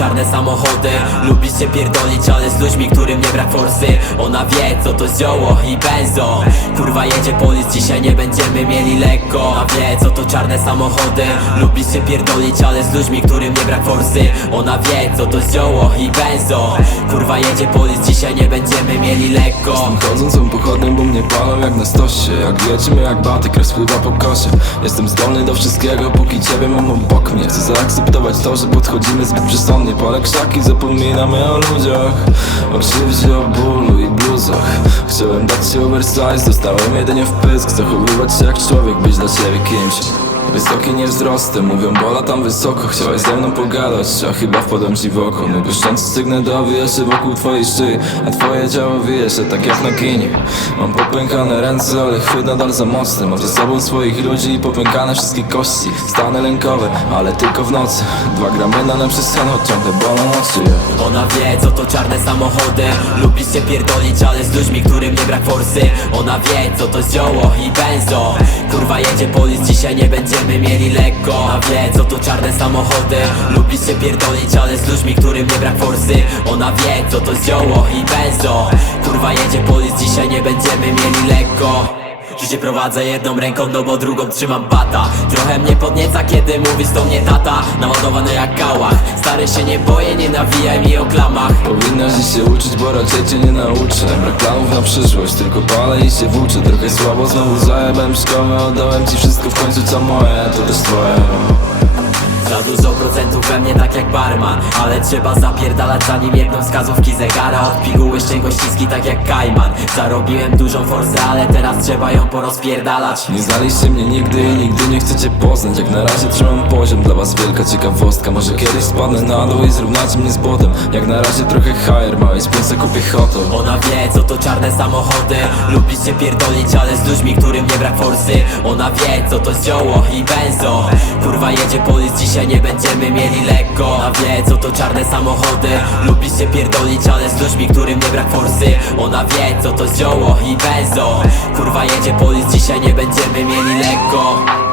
czarne samochody. Lubisz się pierdolić, ale z ludźmi, którym nie brak forsy. Ona wie, co to zioło i benzo. Kurwa jedzie polis, dzisiaj nie będziemy mieli lekko. Ona wie, co to czarne samochody. Lubisz się pierdolić, ale z ludźmi, którym nie brak forsy. Ona wie, co to zioło i benzo. Kurwa jedzie polis, dzisiaj nie będziemy mieli lekko. Chodzącą pochodnią, bo mnie palą jak na stosie. Jak wieczymy jak baty, krew spływa po kosie. Jestem zdolny do wszystkiego, póki ciebie mam obok mnie. Chcę zaakceptować to, że podchodzimy zbyt przystąpnie Palę krzaki, zapominamy o ludziach. O krzywdzie, o bólu i bluzach Chciałem dać ci oversize, dostałem jedynie w pysk. Zachowywać się jak człowiek, być dla ciebie kimś Wysoki nie wzrostem, mówią bola tam wysoko Chciałeś ze mną pogadać, a chyba wpadłem ci w oko. Mój błyszczący sygnet wija się wokół twojej szyi. A twoje ciało wije się tak jak na kinie. Mam popękane ręce, ale chwyt nadal za mocny Mam ze sobą swoich ludzi i popękane wszystkie kości. Stany lękowe, ale tylko w nocy. Dwa gramy na przestrzeni, ciągle bolą oczy. Ona wie, co to czarne samochody. Lubisz się pierdolić, ale z ludźmi, którym nie brak forsy. Ona wie, co to zioło i benzo. Kurwa jedzie polis, dzisiaj nie będziemy mieli lekko Ona wie, co to czarne samochody. Lubisz się pierdolić, ale z ludźmi, którym nie brak forsy. Ona wie, co to zioło i benzo Kurwa jedzie polis, dzisiaj nie będziemy mieli lekko Życie prowadzę jedną ręką, no bo drugą trzymam bata. Trochę mnie podnieca, kiedy mówisz do mnie tata. Naładowany jak kałach. Stary się nie boję, nie nawijaj mi o klamach. Powinnaś się uczyć, bo raczej cię nie nauczę. Brak planów na przyszłość, tylko palę i się włóczę. Trochę słabo, znowu zajebałem szkołę. Oddałem ci wszystko w końcu co moje, to też twoje Za dużo procentów we mnie tak jak barman. Ale trzeba zapierdalać zanim jedną wskazówki zegara. Od piguły ścięgo ściski tak jak kajman. Zarobiłem dużą forsę, ale teraz trzeba ją porozpierdalać. Nie znaliście mnie nigdy i nigdy nie chcecie poznać. Jak na razie trzymam poziom, dla was wielka ciekawostka. Może kiedyś spadnę na dół i zrównacie mnie z błotem Jak na razie trochę higher, małej spółce kupię hotel. Ona wie, co to czarne samochody. Lubisz się pierdolić, ale z ludźmi, którym nie brak forsy. Ona wie, co to zioło i benzo. Kurwa jedzie polis, dzisiaj nie będziemy mieli lekko. Ona wie, co to czarne samochody? Lubisz się pierdolić, ale z ludźmi, którym nie brak forsy. Ona wie, co to zioło i benzo. Kurwa jedzie polis, dzisiaj nie będziemy mieli lekko